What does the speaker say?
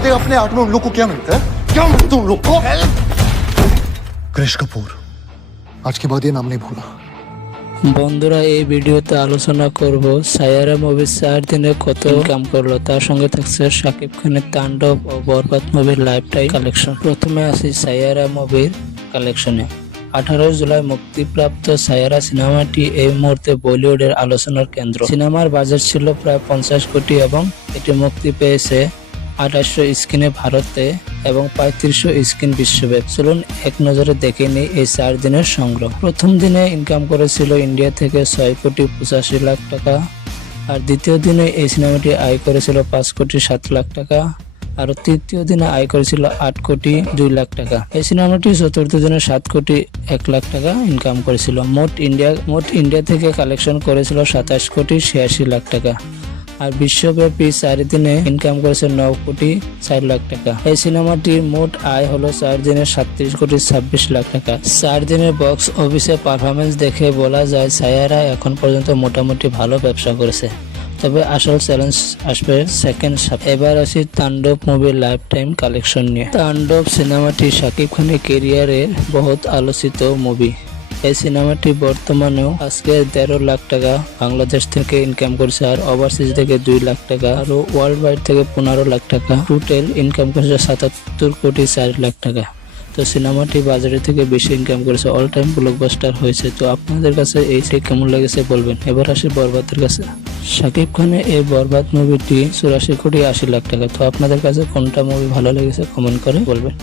बता दे अपने आठ में उन लोग को क्या मिलता है, क्या मिलता है उन लोग को? क्रिश कपूर, आज के बाद ये नाम नहीं भूला। বন্ধুরা এই ভিডিওতে আলোচনা করব সায়ারা মুভি 4 দিনে কত ইনকাম করলো, তার সঙ্গে থাকছে শাকিব খানের তাণ্ডব ও বরবাদ মুভির লাইফ টাইম কালেকশন। প্রথমে আসি সায়ারা মুভির কালেকশনে। 18 জুলাই মুক্তিপ্রাপ্ত সায়ারা সিনেমাটি এই মুহূর্তে বলিউডের আলোচনার কেন্দ্র। সিনেমার বাজেট ছিল প্রায় 50 কোটি এবং এটি মুক্তি পেয়েছে 2800 স্ক্রিনে ভারতে এবং 3500 স্ক্রিন বিশ্বব্যাপী। চলুন এক নজরে দেখে নিই এই 4 দিনের সংগ্রহ। প্রথম দিনে ইনকাম করেছিল ইন্ডিয়া থেকে 6 কোটি 85 লাখ টাকা, আর দ্বিতীয় দিনে এই সিনেমাটি আয় করেছিল 5 কোটি 7 লাখ টাকা, আর তৃতীয় দিনে আয় করেছিল 8 কোটি 2 লাখ টাকা। এই সিনেমাটি চতুর্থ দিনে 7 কোটি 1 লাখ টাকা ইনকাম করেছিল। মোট ইন্ডিয়া থেকে কালেকশন করেছিল 27 কোটি 86 লাখ টাকা, আর বিশ্বব্যাপী 4 দিনে ইনকাম করেছে 9 কোটি 4 লাখ টাকা। এই সিনেমাটির মোট আয় হলো 4 দিনে 37 কোটি 26 লাখ টাকা। 4 দিনের বক্স অফিসে পারফরমেন্স দেখে বলা যায় সায়ারা এখন পর্যন্ত মোটামুটি ভালো ব্যবসা করেছে, তবে আসল চ্যালেঞ্জ আসবে সেকেন্ড হাফ। এবার আসি তাণ্ডব মুভির লাইফ টাইম কালেকশন নিয়ে। তাণ্ডব সিনেমাটি শাকিব খানের কেরিয়ারের বহুত আলোচিত মুভি। এই সিনেমাটি বর্তমানেও আজকে 13 লাখ টাকা বাংলাদেশ থেকে ইনকাম করেছে, আর ওভারসিজ থেকে 2 লাখ টাকা, আর ওয়ার্ল্ড ওয়াইড থেকে 15 লাখ টাকা। টোটাল ইনকাম করেছে 77 কোটি 4 লাখ টাকা। তো সিনেমাটি বাজারে থেকে বেশি ইনকাম করেছে, অল টাইম ব্লকবাস্টার হয়েছে। তো আপনাদের কাছে এই কেমন লেগেছে বলবেন। এবার আসি বরবাদের কাছে। শাকিব খানের এই বরবাদ মুভিটি 84 কোটি 80 লাখ টাকা। তো আপনাদের কাছে কোনটা মুভি ভালো লেগেছে কমেন্ট করে বলবেন।